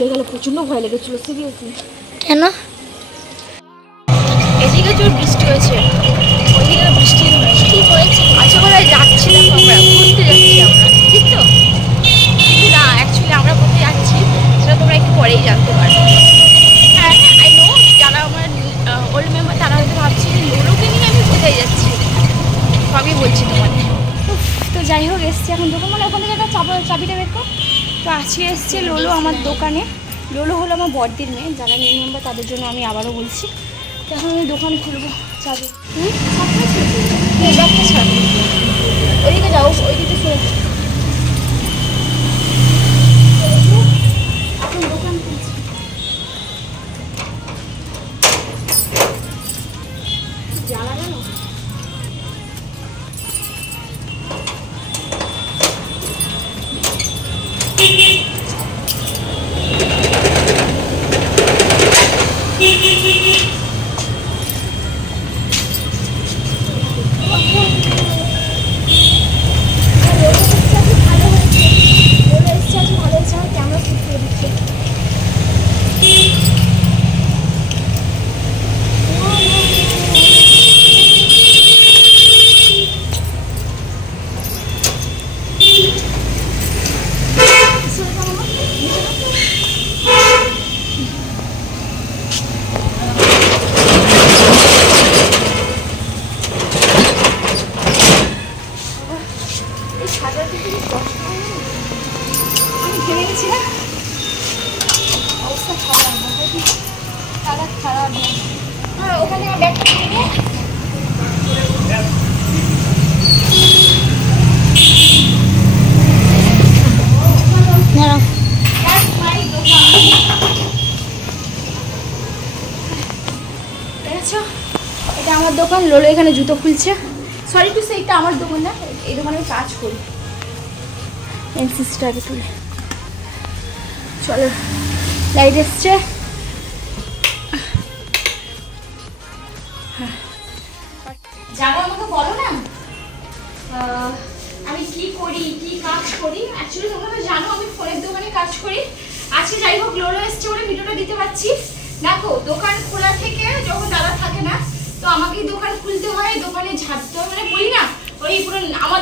গেলে প্রচন্ড ভয় লেগেছিল সিরিয়াসলি। কেন? এদিকে জোর বৃষ্টি হয়েছে, ওইদিকে বৃষ্টি হয়েছে। আচ্ছা করে যাচ্ছিলাম, আমরা ঘুরতে যাচ্ছি আমরা, ঠিক তো? কিন্তু না, অ্যাকচুয়ালি আমরা কোথায় যাচ্ছি সেটা তোমরা একটু পরেই জানতে পারবে। হ্যাঁ, আই নো যারা আমার ওল্ড মেম্বার তারা হয়তো ভাবছি লোলোকে নিয়ে আমি কোথায় যাচ্ছি, সবই বলছি তোমাদের। তো যাই হোক, এসছি এখন দোকান, মানে ওখান থেকে একটা চাবিটা বের কর। তো আজকে এসছে লোলো আমার দোকানে। লোলো হলো আমার বড়দির মেয়ে, যারা নিউ মেম্বার তাদের জন্য আমি আবারও বলছি। তো এখন আমি দোকান খুলবো, চাবি ব্যাগটা ছাড়, ওইদিকে যাও, ওইদিকে সরে এখন দোকান খুলছি। জ্বালা গেল। এটা আমার দোকান, লোলো এখানে জুতো খুলছে। সরি টু সে, এটা আমার দোকান না, এই দোকানে আমি কাজ করি। এনসিসিটাকে তুলে চলো, লাইট এসছে। যারা আমাকে বলো না আমি কি করি, কি কাজ করি, অ্যাকচুয়ালি তোমরা তো জানো আমি ফোনের দোকানে কাজ করি। আজকে যাই হোক লোলো এসছে বলে ভিডিওটা দিতে পারছি। দেখো, দোকান খোলা থেকে যখন দাদা থাকে না, তো আমাকেই দোকান খুলতে হয়, দোকানে ঝাড়তে হয়, মানে বলি না ওই পুরো আমার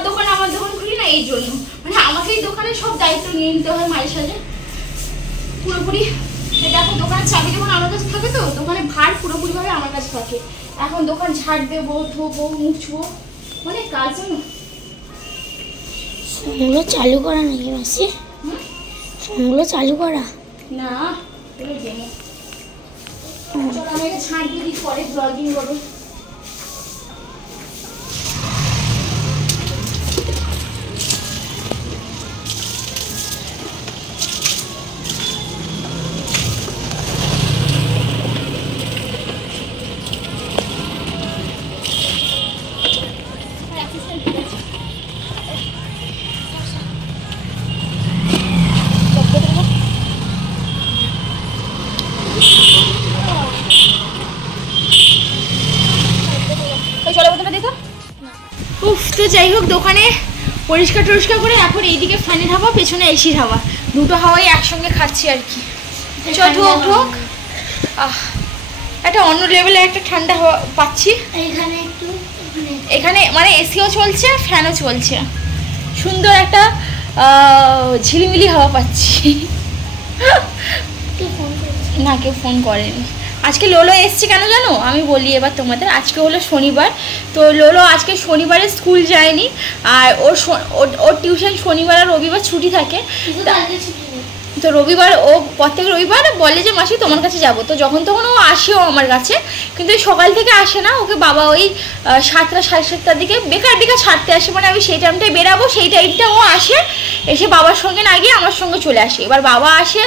দোকান খুলি না, এই জন্য মানে আমাকেই দোকানে সব দায়িত্ব নিয়ে নিতে হয় মাঝে সাঝে পুরোপুরি। দেখো, দোকানের চাবি যখন আমার কাছে থাকে, তো দোকানে ভার পুরোপুরিভাবে আমার কাছে থাকে। এখন দোকান ঝাড় দেবো, ধোবো, মুছবো, মানে কাজ জানো। ফোনগুলো চালু করা নাকি মাসি? ফোনগুলো চালু করা না, চলো আমাকে ছাড় দিয়ে দিই, পরে ব্লগিং করো। তো যাই হোক, দোকানে পরিষ্কার টরিষ্কার করে এখন এইদিকে ফ্যানের হাওয়া, পেছনে এসির হাওয়া, দুটো হাওয়াই একসঙ্গে খাচ্ছি আর কি। ঢোক ঢোক, একটা অন্য লেভেলের একটা ঠান্ডা হাওয়া পাচ্ছি এখানে, মানে এসিও চলছে, ফ্যানও চলছে, সুন্দর একটা ঝিলিমিলি হাওয়া পাচ্ছি। না, কেউ ফোন করেনি। আজকে লোলো এসছে কেন জানো, আমি বলি এবার তোমাদের। আজকে হলো শনিবার, তো লোলো আজকে শনিবারে স্কুল যায়নি, আর ওর টিউশন শনিবার আর রবিবার ছুটি থাকে। তো রবিবার ও প্রত্যেক রবিবার বলে যে মাসি তোমার কাছে যাব, তো যখন তখন ও আসেও আমার কাছে, কিন্তু সকাল থেকে আসে না, ওকে বাবা ওই 7টা সাড়ে 7টার দিকে বেকার দিকে ছাড়তে আসে, মানে আমি সেই টাইমটায় বেরাবো, সেই টাইমটা ও আসে, এসে বাবার সঙ্গে না গিয়ে আমার সঙ্গে চলে আসে। এবার বাবা আসে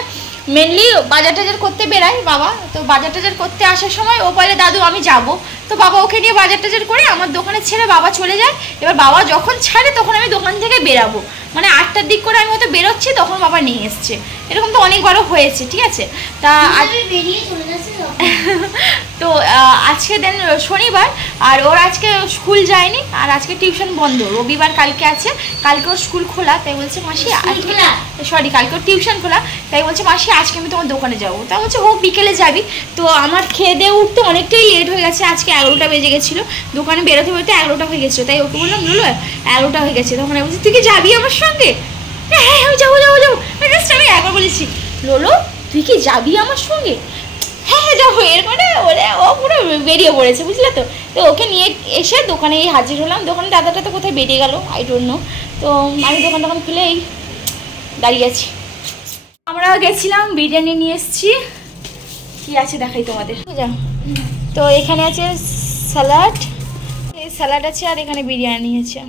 মেনলি বাজার টাজার করতে বেরায় বাবা, তো বাজার টাজার করতে আসার সময় ও বলে দাদু আমি যাব, তো বাবা ওকে নিয়ে বাজার টাজার করে আমার দোকানে ছেড়ে বাবা চলে যায়। এবার বাবা যখন ছাড়ে তখন আমি দোকান থেকে বেরাবো, মানে 8টার দিক করে আমি হয়তো বেরোচ্ছি, তখন বাবা নিয়ে এসছে। এরকম তো অনেকবারও হয়েছে, ঠিক আছে। তা বেরিয়ে চলে যাচ্ছে তো আজকে দেন শনিবার, আর ওর আজকে স্কুল যায়নি, আর আজকে টিউশন বন্ধ। রবিবার কালকে আছে, কালকে ওর স্কুল খোলা। তাই বলছে মাসি আজকে, সরি কালকে ওর টিউশন খোলা। তাই বলছে মাসি আজকে আমি তোমার দোকানে যাবো। তা বলছে হোক বিকেলে যাবি। তো আমার খেয়ে দিয়ে উঠতে অনেকটাই লেট হয়ে গেছে, আজকে 11টা বেজে গেছিলো। দোকানে বেরোতে বেরোতে 11টা হয়ে গেছিলো। তাই ওকে বললাম লোলো 11টা হয়ে গেছে। তখন আমি বলছি তুই কি যাবি আমার সঙ্গে? হ্যাঁ হ্যাঁ আমি যাবো যাবো যাবো। জাস্ট আমি একবার বলেছি লোলো তুই কি যাবি আমার সঙ্গে? হ্যাঁ হ্যাঁ যাবো। এরপরে ও পুরো বেরিয়ে পড়েছে, বুঝলে তো। তো ওকে নিয়ে এসে দোকানে হাজির হলাম। দোকানে দাদাটা তো কোথায় বেরিয়ে গেল আই ডোন্ট নো। তো আমি দোকান খুলে এই দাঁড়িয়ে আছি। আমরা গেছিলাম, বিরিয়ানি নিয়ে এসেছি। কি আছে দেখাই তোমাদের। বুঝা তো এখানে আছে স্যালাড, এই স্যালাড আছে, আর এখানে বিরিয়ানি আছে।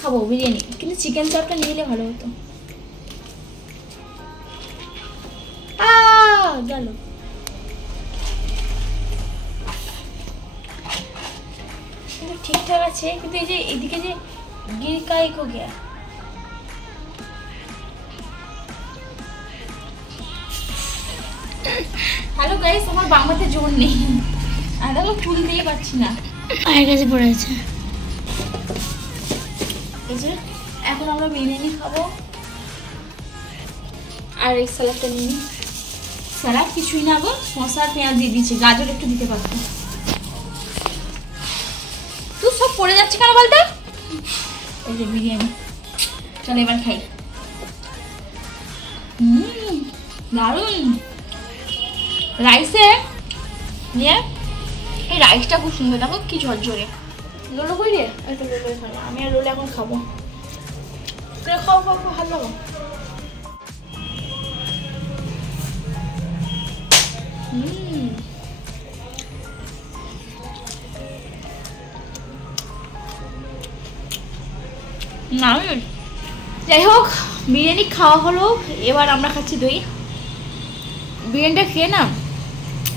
খাবো বিরিয়ানি, কিন্তু চিকেন চপটা নিয়ে এলে ভালো হতো। গেল। ঠিকঠাক আছে, কিন্তু এই যে এদিকে যে গিরকাই কো গিয়া। হ্যালো গাইস, আমার বামাতে জোর নেই, আর দেখো ফুল দিয়ে পাচ্ছি না, পায়ের কাছে পড়ে আছে। এই যে এখন আমরা বিরিয়ানি খাবো, আর এই স্যালাডটা নিই। স্যালাড কিছুই না গো, শসা আর পেঁয়াজ দিয়ে দিচ্ছি, গাজর একটু দিতে পারতো। তুই সব পড়ে যাচ্ছে কেন বলতো? এই যে বিরিয়ানি, চলো এবার খাই। দারুন রাইসে নিয়ে, এই রাইসটা খুব সুন্দর, দেখো কি ঝরঝরে। লোলো কই রে? একটা লোলো খাবো আমি, আর লোলো এখন খাবো। খাও খাও খাও, হাত লাগাও। না যাই হোক, বিরিয়ানি খাওয়া হলো, এবার আমরা খাচ্ছি দই। বিরিয়ানিটা খেয়ে না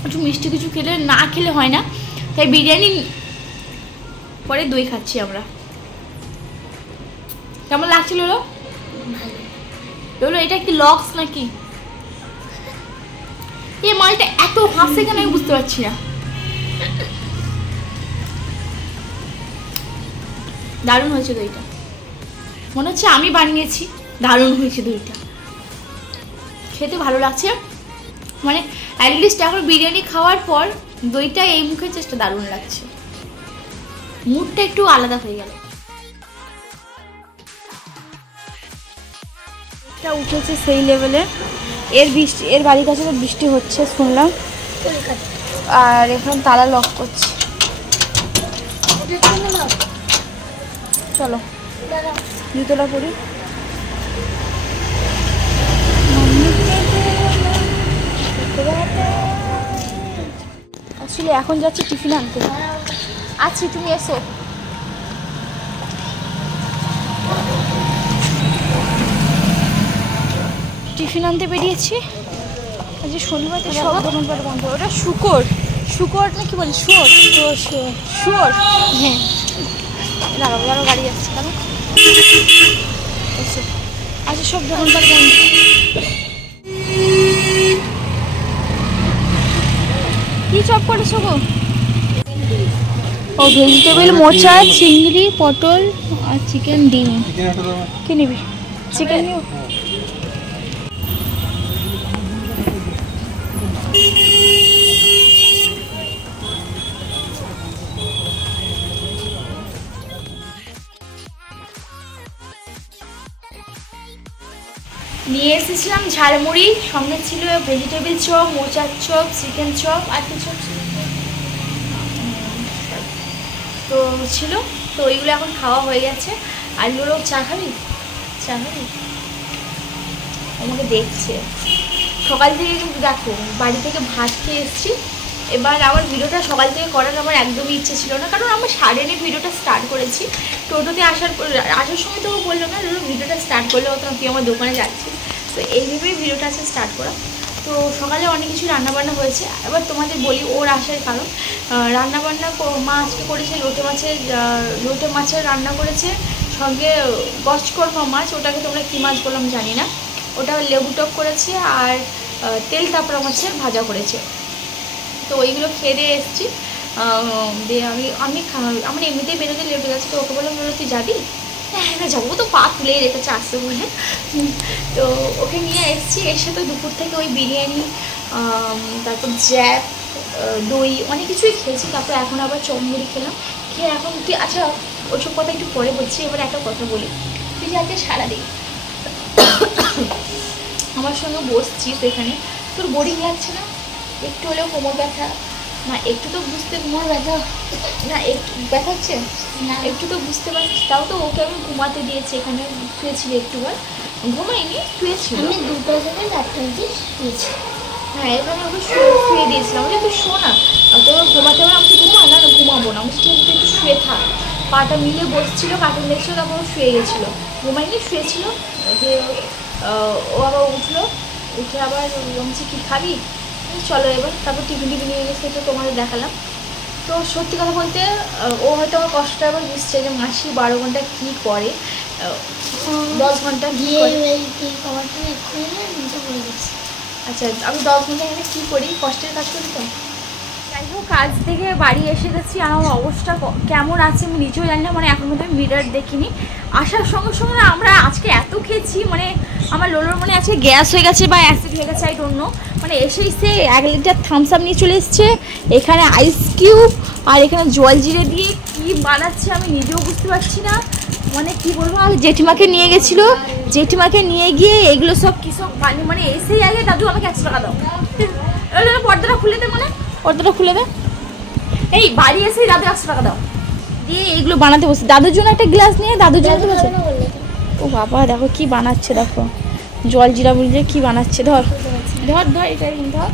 একটু মিষ্টি কিছু খেলে, না খেলে হয় না, তাই বিরিয়ানি পরে দই খাচ্ছি আমরা। কেমন লাগছিল লোলো? লোলো এটা কি লক্স নাকি? এই মালটা এত হাসে কেন আমি বুঝতে পারছি না। দারুণ হয়েছে দইটা, মনে হচ্ছে আমি বানিয়েছি। দারুণ হয়েছে দইটা, খেতে ভালো লাগছে। মানে অ্যাটলিস্ট এখন বিরিয়ানি খাওয়ার পর দইটা এই মুখের চেষ্টা দারুণ লাগছে, মুডটা একটু আলাদা হয়ে গেল। এটা উঠেছে সেই লেভেলে, এর বাড়ির কাছে তো বৃষ্টি হচ্ছে শুনলাম, আর এখন তালা লক করছে। চলো জুতোটা পরি। অ্যাকচুয়ালি এখন যাচ্ছি টিফিন আনতে। আছি, তুমি এসো। টিফিন আনতে বেরিয়েছি। আজ শনিবার সব দোকানপাট বন্ধ। ওটা শুকর, শুকর না কি বলি, শুয়োর, শুয়োর। হ্যাঁ দাঁড়াও দাঁড়াও, গাড়ি যাচ্ছে কেন? আচ্ছা সব দোকানপাট বন্ধ। কি চপ করেছো গো? ও ভেজিটেবল, মোচা, চিংড়ি, পটল আর চিকেন, ডিম। কি নিবি? চিকেন নিও। নিয়ে এসেছিলাম ঝালমুড়ি, সঙ্গে ছিল ভেজিটেবল চপ, মোচার চপ, চিকেন চপ, আর কি চপ তো ছিল। তো ওইগুলো এখন খাওয়া হয়ে গেছে। আর লোক চা খাবি? চা খাবি? আমাকে দেখছে সকাল থেকে, কিন্তু দেখো বাড়ি থেকে ভাত খেয়ে এসেছি। এবার আমার ভিডিওটা সকাল থেকে করার আমার একদমই ইচ্ছে ছিল না, কারণ আমরা 9:30 ভিডিওটা স্টার্ট করেছি। টোটোতে আসার সময় তো বললো না ভিডিওটা স্টার্ট করলে হতো না, তুই আমার দোকানে যাচ্ছিস। তো এইভাবেই ভিডিওটা আছে স্টার্ট করা। তো সকালে অনেক কিছু রান্নাবান্না হয়েছে। এবার তোমাদের বলি ওর আসার কারণ। রান্নাবান্না মা আজকে করেছে লোটে মাছের রান্না করেছে, সঙ্গে গচকর্মা মাছ, ওটাকে তোমরা কী মাছ বললাম জানি না, ওটা লেবু টক করেছে, আর তেল তাপড়া মাছের ভাজা করেছে। তো ওইগুলো খেয়ে দিয়ে এসেছি। দিয়ে আমি আমার এমনিতেই বেরোতে লেট গেছে, তো ওকে বললাম তুই যাবি? হ্যাঁ যাবো, তো পা তুলেই রেখেছে আসতে বলে। তো ওকে নিয়ে এসেছি, এসে তো দুপুর থেকে ওই বিরিয়ানি, তারপর জ্যাপ, দই অনেক কিছুই খেয়েছি। তারপর এখন আবার চমড়ি খেলাম, খেয়ে এখন তুই আচ্ছা ওসব কথা একটু পরে বলছি। এবার একটা কথা বলি, তুই যে আজকে সারাদিন আমার সঙ্গে বসছিস এখানে, তোর বোরিং লাগছে না? একটু হলেও কোমর ব্যথা না? একটু তো বুঝতে, কোমর ব্যথা না একটু ব্যথা হচ্ছে না, একটু তো বুঝতে পারছিস? তাও তো ওকে আমি ঘুমাতে দিয়েছি, এখানে শুয়েছিল একটুবার, ঘুমাইনি শুয়েছিল, আমি 2টা থেকে 4টা অবধি শুয়েছি। হ্যাঁ এবার ওকে শুয়ে দিয়েছিলাম, বলে তুই শো না, তোর ঘুমাতে হবে। আমি ঘুমা না, ঘুমাবো না, আমি ঠিক আছে একটু শুয়ে থাক। পাটা মিলে বসছিল, কার্টুন দেখছিল, তারপর ও শুয়ে গেছিলো, ঘুমাইনি শুয়েছিল। দিয়ে ও আবার উঠলো, উঠে আবার বলছি কী খাবি, চলো এবার। তারপর টিফিন নিয়ে গেছে, তো তোমাদের দেখালাম। তো সত্যি কথা বলতে ও হয়তো আমার কষ্টটা এবার বুঝছে যে মাসি 12 ঘন্টা কী করে, 10 ঘন্টা গিয়ে আচ্ছা আমি 10 ঘন্টা এখানে কী করি, কষ্টের কাজ করি। তো যাই হোক, কাজ থেকে বাড়ি এসে গেছি, আমার অবস্থা কেমন আছে আমি নিজেও জানি না, মানে এখন মধ্যে আমি মিরর দেখিনি। আসার সঙ্গে সঙ্গে আমরা আজকে এত খেয়েছি, মানে আমার লোলোর মনে আছে গ্যাস হয়ে গেছে বা অ্যাসিড হয়ে গেছে, আই ডোন্ট নো। মানে এসেই সে 1 লিটার থামস আপ নিয়ে চলে এসছে, এখানে আইস কিউব আর এখানে জল জিরে দিয়ে কী বানাচ্ছে আমি নিজেও বুঝতে পারছি না। মানে কি বলবো, জেঠিমাকে নিয়ে গেছিলো, জেঠিমাকে নিয়ে গিয়ে এগুলো সব কী সব মানে এসেই আগে দাদু আমাকে 100 টাকা দাও, পর্দাটা খুলে দে, মানে পর্দাটা খুলে দে, এই বাড়ি এসেই দাদু 100 টাকা দাও, দিয়ে এইগুলো বানাতে বসে। দাদুর জন্য একটা গ্লাস নিয়ে দাদুর জন্য বসে। ও বাবা দেখো কি বানাচ্ছে, দেখো জল জিরা বুঝলে কি বানাচ্ছে। ধর ধর ধর এটা ধর,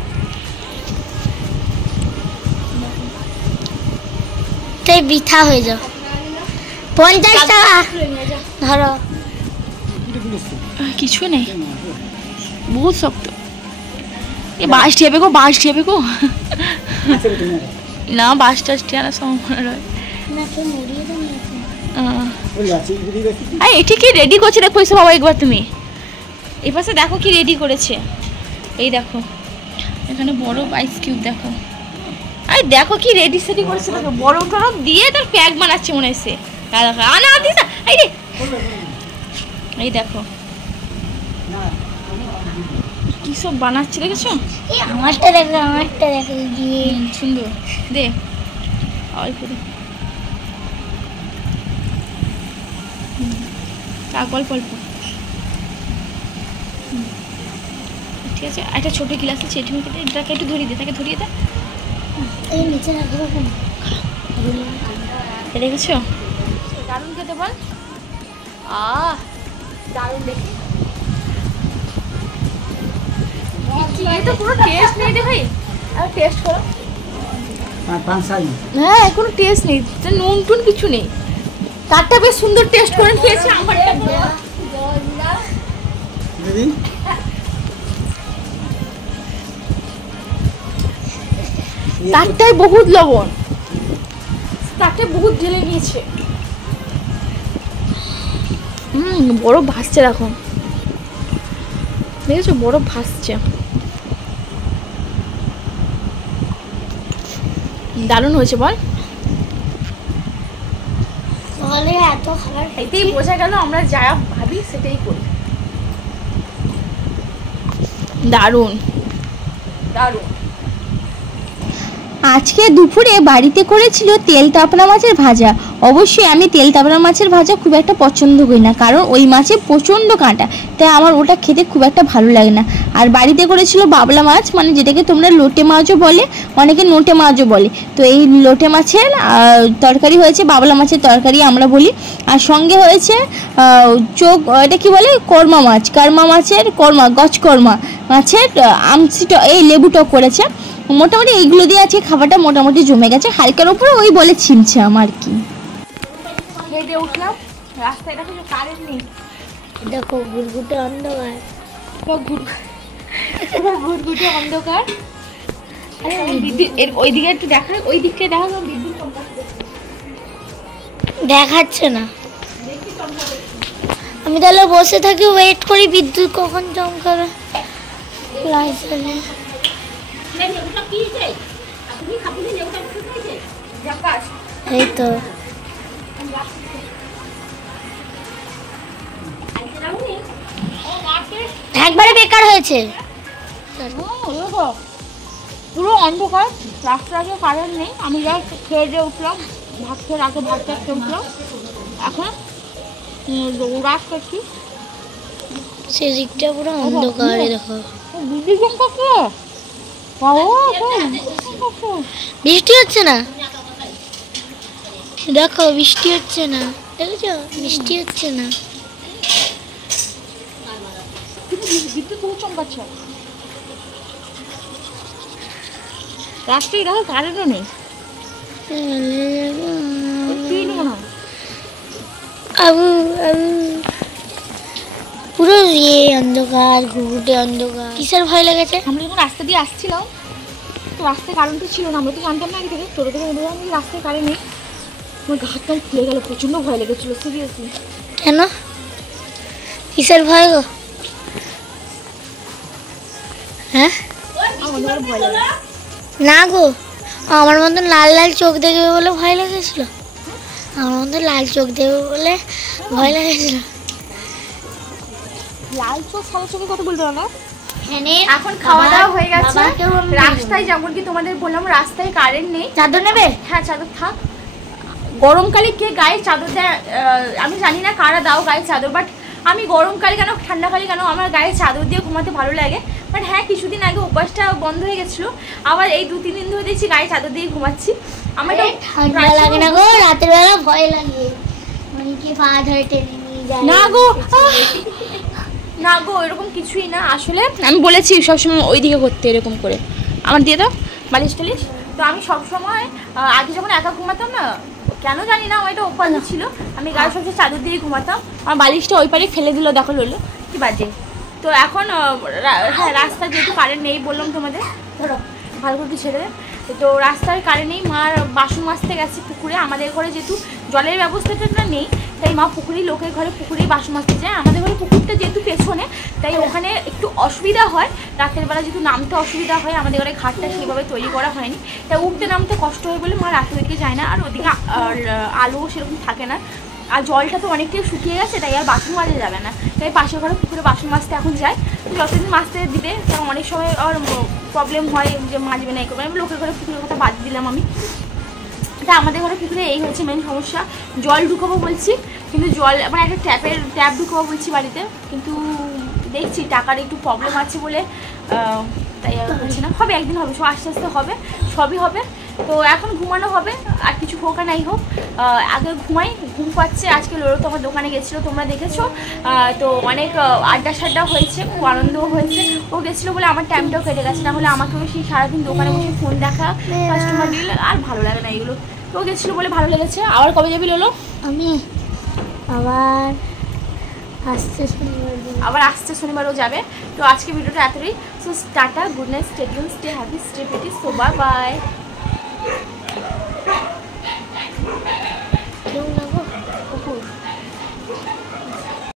তাই বৃথা হয়ে যাও। 50 টাকা ধরো, কিছু নেই, বহুত শক্ত। এ বাঁশ টিয়াবে গো, বাঁশ টিয়াবে গো, না বাঁশ টাস টিয়ানোর সম্ভাবনা রয়। এটি কি রেডি করছে দেখো, এসে বাবা একবার তুমি এই পাশে দেখো কি রেডি করেছে। এই দেখো এখানে বড় আইস কিউব, দেখো আরে দেখো কি রেডি সেডি করেছে, দেখো বড় টরক দিয়ে তার প্যাক বানাচ্ছে মনে হচ্ছে। দেখো আনা দিস না, এই রে এই দেখো কি সব বানাচ্ছে দেখেছো। আমারটা দেখো, আমারটা দেখো, সুন্দর দে অল্প দে, অল্প অল্প, ঠিক আছে। একটা ছোটো গ্লাস আছে, এটিকে এটাকে একটু ধরিয়ে দে, তাকে ধরিয়ে দে, এই নিচে রাখবো। দেখেছো দারুণ খেতে, বল দারুণ দেখে। তো পুরো টেস্ট নেই রে ভাই, আর টেস্ট করো। হ্যাঁ কোনো টেস্ট নেই, নুন টুন কিছু নেই, তারটা বেশ সুন্দর টেস্ট করে খেয়েছে। আমারটা তারটাই বহুত লবণ, তারটাই বহুত ঢেলে নিয়েছে। বরফ ভাসছে দেখো, দেখেছো বরফ ভাসছে, দারুণ হয়েছে বল। এত খাবার এতেই বোঝা গেল আমরা যা ভাবি সেটাই করি। দারুণ দারুণ। আজকে দুপুরে বাড়িতে করেছিল তেল তাপড়া মাছের ভাজা। অবশ্যই আমি তেল তাপড়া মাছের ভাজা খুব একটা পছন্দ করি না, কারণ ওই মাছে প্রচণ্ড কাঁটা, তাই আমার ওটা খেতে খুব একটা ভালো লাগে না। আর বাড়িতে করেছিল বাবলা মাছ, মানে যেটাকে তোমরা লোটে মাছও বলে, অনেকে নোটে মাছও বলে। তো এই লোটে মাছের তরকারি হয়েছে, বাবলা মাছের তরকারি আমরা বলি। আর সঙ্গে হয়েছে চোখ, এটা কি বলে, কর্মা মাছ, কারমা মাছের কর্মা, গজকর্মা মাছের আমসিটা, এই লেবু টক করেছে। মোটামুটি এইগুলো দিয়ে আজকে খাবারটা মোটামুটি জমে গেছে, হালকার উপরে ওই বলে ছিমছাম আর কি। হেঁটে উঠলাম, রাস্তায় দেখো কারেন্ট নেই, দেখো গুড়গুটে অন্ধকার, ঘুরঘুটে অন্ধকার। আরে বিদ্যুৎ ওই দিকে একটু দেখা, ওই দিকটা দেখা, বিদ্যুৎ দেখাচ্ছে না। আমি তাহলে বসে থাকি, ওয়েট করি বিদ্যুৎ কখন চমকাবে। লাইট জ্বলে এই তো একবারে বেকার হয়েছে। পুরো অন্ধকার, রাস্তাঘাটে কারেন্ট নেই। আমি যা খেয়ে দিয়ে উঠলাম, ভাত খেয়ে রাতে ভাতটা খেয়ে উঠলাম, এখন রাত করছি। সেদিকটা পুরো অন্ধকারে দেখো। দিদি কেন করছে? বৃষ্টি হচ্ছে না, দেখো বৃষ্টি হচ্ছে না, দেখেছো বৃষ্টি হচ্ছে না। বিদ্যুৎ বহু চমকাচ্ছে। রাস্তায় দেখো কারেন্টও নেই। পুরো অন্ধকার, ঘুঘুটে অন্ধকার। কিসের ভয় লেগেছে? আমরা যখন রাস্তা দিয়ে আসছিলাম তো রাস্তায় কারেন্ট তো ছিল না, আমরা তো জানতাম না আগে থেকে। ছোটো থেকে উঠলাম রাস্তায় কারেন্ট নেই, আমার গা হাত খুলে গেল, প্রচণ্ড ভয় লেগেছিলো সিরিয়াসলি। কেন, কিসের ভয় গো? হ্যাঁ আমার ভয় লাগে না গো, আমার মতন লাল লাল চোখ দেখবে বলে ভয় লেগেছিল। আমার মতন লাল চোখ দেখবে বলে ভয় লেগেছিল। লাল চোখ সাদা চোখের কথা বলতে না। এখন খাওয়া দাওয়া হয়ে গেছে, রাস্তায় যেমন কি তোমাদের বললাম রাস্তায় কারেন্ট নেই। চাদর নেবে? হ্যাঁ চাদর থাক। গরমকালে কে গায়ে চাদর দেয় আমি জানি না, কারা দাও গায়ে চাদর, বাট আমি গরমকালে কেন ঠান্ডাকালে কেন আমার গায়ে চাদর দিয়ে ঘুমাতে ভালো লাগে। বাট হ্যাঁ কিছুদিন আগে অভ্যাসটা বন্ধ হয়ে গেছিলো, আবার এই 2-3 দিন ধরে দেখছি গায়ে চাদর দিয়ে ঘুমাচ্ছি। আমার ঠান্ডা লাগে না গো, রাতের বেলা ভয় লাগে, অনেকে পা ধরে টেনে নিয়ে যায়। না গো না গো, এরকম কিছুই না। আসলে আমি বলেছি সবসময় ওই দিকে করতে, এরকম করে আমার দিয়ে দাও বালিশ টালিশ। তো আমি সবসময় আগে যখন একা ঘুমাতাম না, কেন জানি না আমার এটা অভ্যাস ছিল, আমি গায়ে সবসময় চাদর দিয়ে ঘুমাতাম। আমার বালিশটা ওই পারে ফেলে দিল, দেখো লইলো কি বাজে। তো এখন হ্যাঁ রাস্তা যেহেতু কারেন্ট নেই বললাম তোমাদের, ধরো ভালো করে ছেড়ে দেয়। তো রাস্তায় কারেন্ট নেই, মার বাসন মাজতে গেছে পুকুরে। আমাদের ঘরে যেহেতু জলের ব্যবস্থাটা নেই, তাই মা পুকুরেই, লোকের ঘরে পুকুরেই বাসন মাজতে যায়। আমাদের ঘরে পুকুরটা যেহেতু পেছনে, তাই ওখানে একটু অসুবিধা হয়। রাতের বেলা যেহেতু নামতে অসুবিধা হয়, আমাদের ঘরে ঘাটটা সেইভাবে তৈরি করা হয়নি, তাই উঠতে নামতে কষ্ট হয় বলে মা রাতের দিকে যায় না। আর ওদিকে আলো সেরকম থাকে না, আর জলটা তো অনেকটাই শুকিয়ে গেছে, তাই আর বাসন মাজা যাবে না, তাই পাশের ঘরে পুকুরে বাসন মাজতে এখন যায়। যতদিন মাজতে দিবে, কারণ অনেক সময় আর প্রবলেম হয় যে মাজবে না, এই করবে। আমি লোকের ঘরে পুকুরের কথা বাদ দিলাম আমি। তা আমাদের ঘরে পুকুরে এই হচ্ছে মেন সমস্যা, জল ঢুকাবো বলছি, কিন্তু জল মানে একটা ট্যাপ ঢুকাবো বলছি বাড়িতে, কিন্তু দেখছি টাকার একটু প্রবলেম আছে বলে তাই আর হচ্ছে না। হবে একদিন হবে, সব আস্তে আস্তে হবে, সবই হবে। তো এখন ঘুমানো হবে, আর কিছু হোক আর নাই হোক, আগে ঘুমাই, ঘুম পাচ্ছে। আজকে লোরো তো আমার দোকানে গেছিলো, তোমরা দেখেছো। তো অনেক আড্ডা সাড্ডা হয়েছে, খুব আনন্দও হয়েছে। ও গেছিলো বলে আমার টাইমটাও কেটে গেছে, না হলে আমাকেও সেই সারাদিন দোকানে বসে ফোন দেখা, কাস্টমার ডিল আর ভালো লাগে না এগুলো। তো গেছিলো বলে ভালো লেগেছে। আবার কবে যাবি লোলো? আমি আবার আসছে শনিবারও যাবে। তো আজকে ভিডিওটা এতটাই। So tata, good night, stay tune, stay happy, stay pretty, so bye bye.